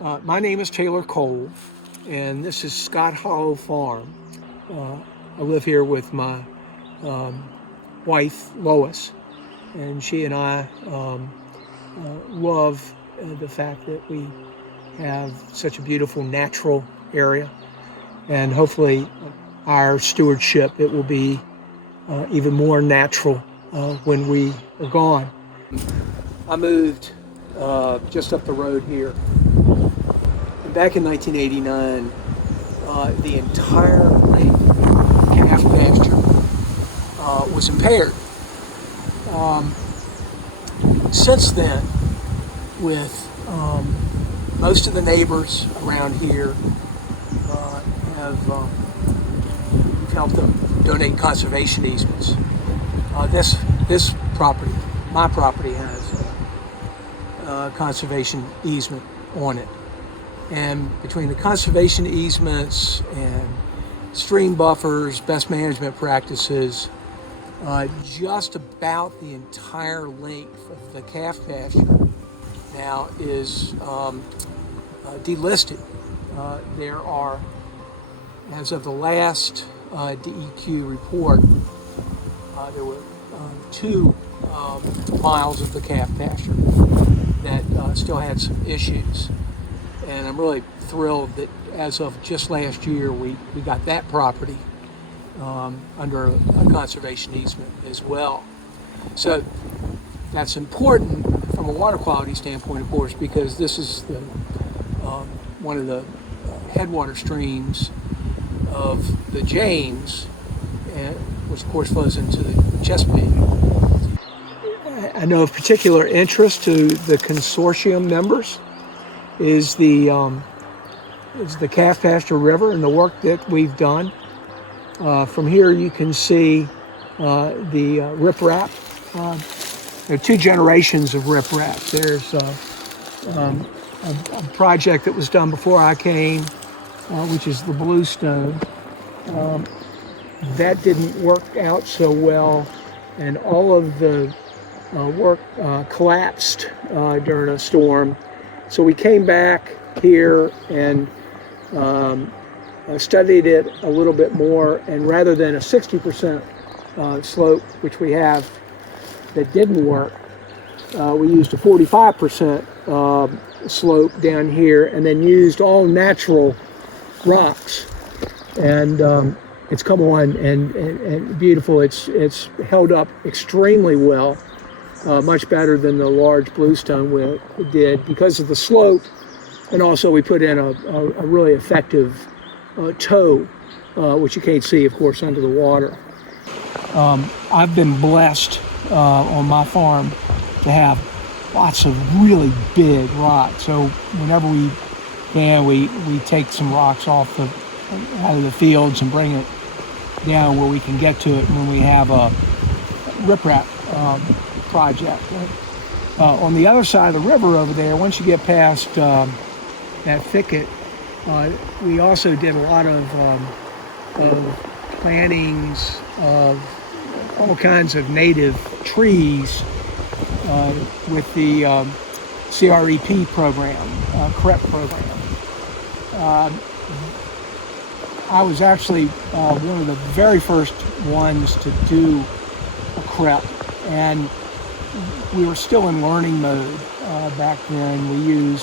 My name is Taylor Cole, and this is Scott Hollow Farm. I live here with my wife, Lois, and she and I love the fact that we have such a beautiful natural area, and hopefully our stewardship, it will be even more natural when we are gone. I moved just up the road here. Back in 1989, the entire calf pasture was impaired. Since then, with most of the neighbors around here have helped them donate conservation easements. This property, my property, has a conservation easement on it. And between the conservation easements and stream buffers, best management practices, just about the entire length of the calf pasture now is delisted. There are, as of the last DEQ report, there were 2 miles of the calf pasture that still had some issues. And I'm really thrilled that as of just last year, we got that property under a conservation easement as well. So that's important from a water quality standpoint, of course, because this is the one of the headwater streams of the James, which of course flows into the Chesapeake. I know of particular interest to the consortium members is the Calfpasture River and the work that we've done. From here you can see the riprap. There are 2 generations of riprap. There's a project that was done before I came, which is the bluestone. That didn't work out so well, and all of the work collapsed during a storm. So we came back here and studied it a little bit more, and rather than a 60% slope, which we have that didn't work, we used a 45% slope down here, and then used all natural rocks. And it's come on and beautiful. It's held up extremely well. Much better than the large bluestone we did because of the slope, and also we put in a really effective toe, which you can't see, of course, under the water. I've been blessed on my farm to have lots of really big rocks. So whenever we can, we take some rocks out of the fields and bring it down where we can get to it when we have a riprap project. On the other side of the river over there, once you get past that thicket, we also did a lot of plantings of all kinds of native trees with the CREP program, CREP program. I was actually one of the very first ones to do a CREP, and we were still in learning mode back then. We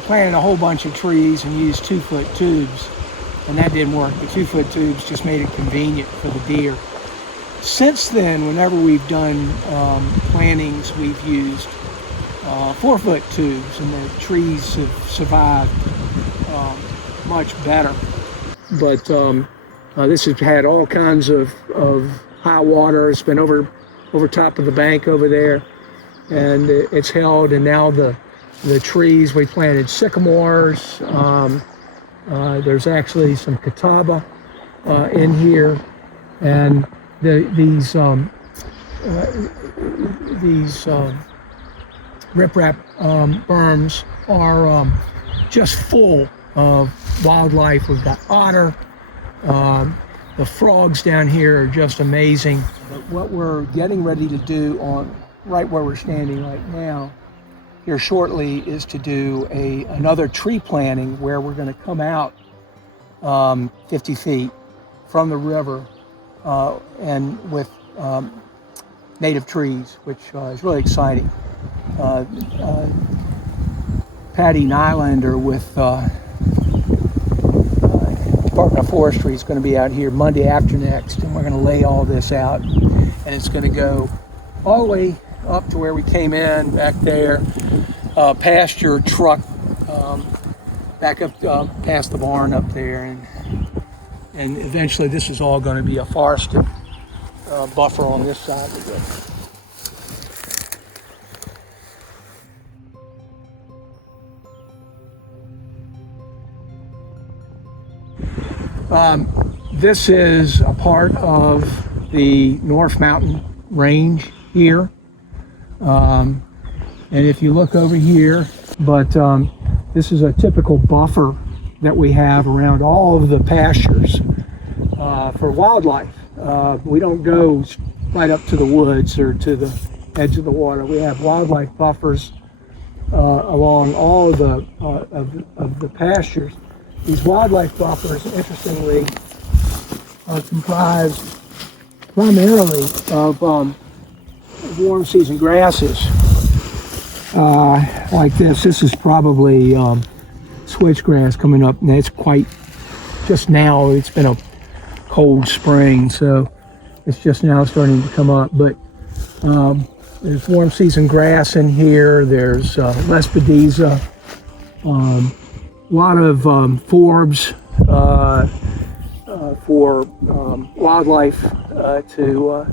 planted a whole bunch of trees and used 2-foot tubes, and that didn't work. The 2-foot tubes just made it convenient for the deer. Since then, whenever we've done plantings, we've used 4-foot tubes, and the trees have survived much better. But this has had all kinds of high water. It's been over top of the bank over there, and it's held. And now the trees, we planted sycamores. There's actually some catawba in here, and these riprap berms are just full of wildlife. We've got otter. The frogs down here are just amazing. But what we're getting ready to do right where we're standing right now here shortly is to do another tree planting where we're going to come out 50 feet from the river and with native trees, which is really exciting. Patty Nylander with Department of Forestry is going to be out here Monday after next, and we're going to lay all this out, and it's going to go all the way up to where we came in back there, pasture truck back up past the barn up there, and eventually this is all going to be a forested buffer on this side of the river. This is a part of the North Mountain Range here. And if you look over here, this is a typical buffer that we have around all of the pastures for wildlife. We don't go right up to the woods or to the edge of the water. We have wildlife buffers along all of the pastures. These wildlife buffers, interestingly, are comprised primarily of warm season grasses like this. This is probably switchgrass coming up, and it's quite just now. It's been a cold spring, so it's just now starting to come up. But there's warm season grass in here. There's lespedeza. A lot of forbs for wildlife to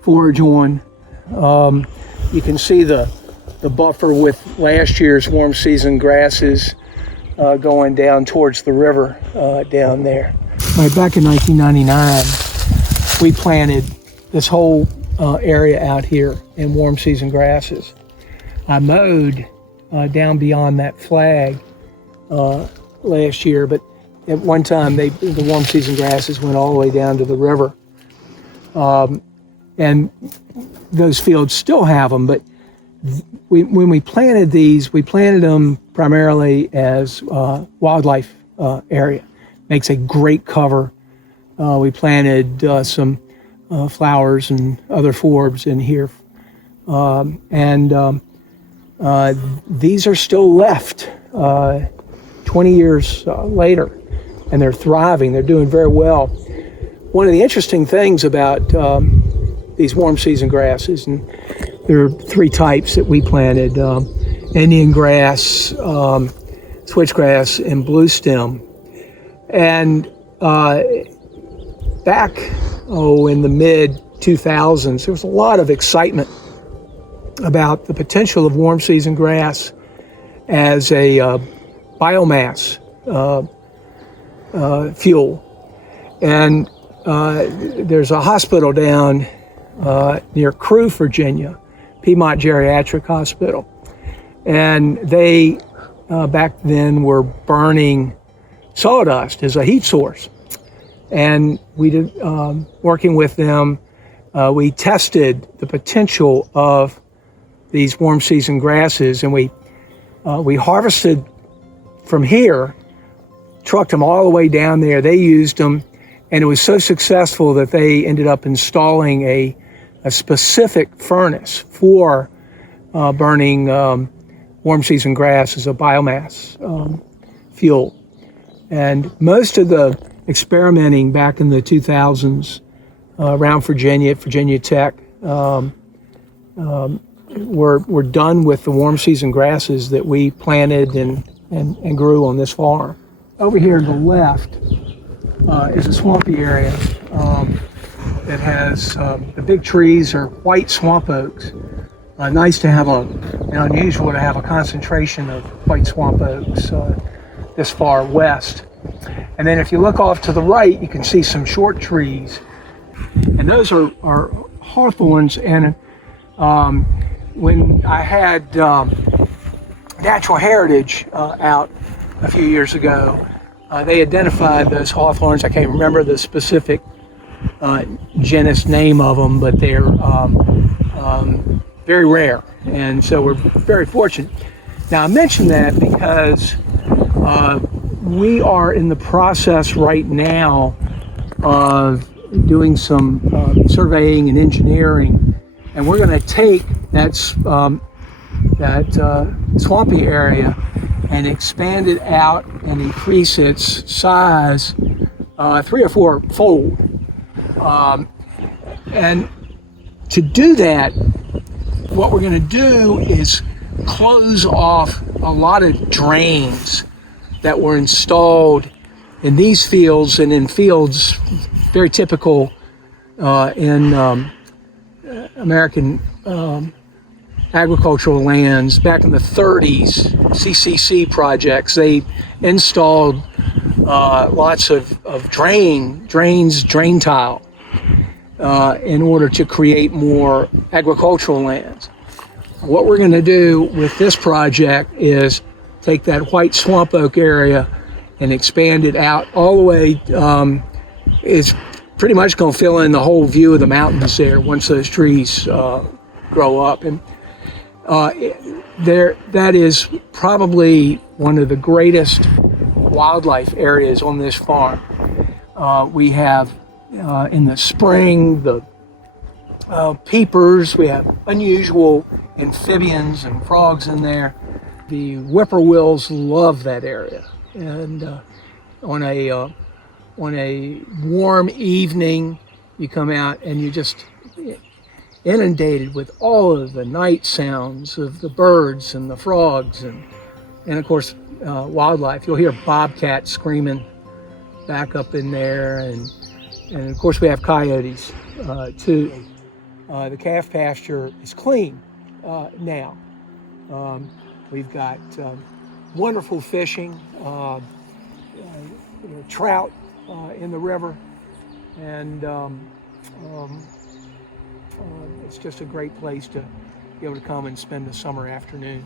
forage on. You can see the buffer with last year's warm season grasses going down towards the river down there. Right, back in 1999, we planted this whole area out here in warm season grasses. I mowed down beyond that flag last year, but at one time the warm season grasses went all the way down to the river, and those fields still have them. But when we planted these, we planted them primarily as wildlife area. Makes a great cover. We planted some flowers and other forbs in here, these are still left 20 years later, and they're thriving. They're doing very well. One of the interesting things about these warm season grasses, and there are three types that we planted: Indian grass, switchgrass, and blue stem. And back in the mid 2000s, there was a lot of excitement about the potential of warm season grass as a biomass fuel. And there's a hospital down near Crewe, Virginia, Piedmont Geriatric Hospital. And they back then were burning sawdust as a heat source. And we did, working with them, we tested the potential of these warm season grasses, and we harvested from here, trucked them all the way down there. They used them, and it was so successful that they ended up installing a specific furnace for burning warm season grass as a biomass fuel. And most of the experimenting back in the 2000s around Virginia, at Virginia Tech, were done with the warm season grasses that we planted and grew on this farm. Over here to the left is a swampy area that has the big trees are white swamp oaks. Nice to have unusual to have a concentration of white swamp oaks this far west. And then if you look off to the right, you can see some short trees, and those are hawthorns. And when I had Natural Heritage out a few years ago, they identified those hawthorns. I can't remember the specific genus name of them, but they're very rare, and so we're very fortunate. Now, I mention that because we are in the process right now of doing some surveying and engineering, and we're going to take that swampy area and expand it out and increase its size 3 or 4 fold. And to do that, what we're going to do is close off a lot of drains that were installed in these fields and in fields very typical in American agricultural lands. Back in the 30s, CCC projects, they installed lots of drain tile in order to create more agricultural lands. What we're going to do with this project is take that white swamp oak area and expand it out all the way. It's pretty much going to fill in the whole view of the mountains there once those trees grow up. And that is probably one of the greatest wildlife areas on this farm. We have in the spring the peepers. We have unusual amphibians and frogs in there. The whippoorwills love that area, and on a warm evening, you come out and you just inundated with all of the night sounds of the birds and the frogs and of course wildlife. You'll hear bobcats screaming back up in there, and of course we have coyotes too. The calf pasture is clean now. We've got wonderful fishing, trout in the river, and it's just a great place to be able to come and spend a summer afternoon.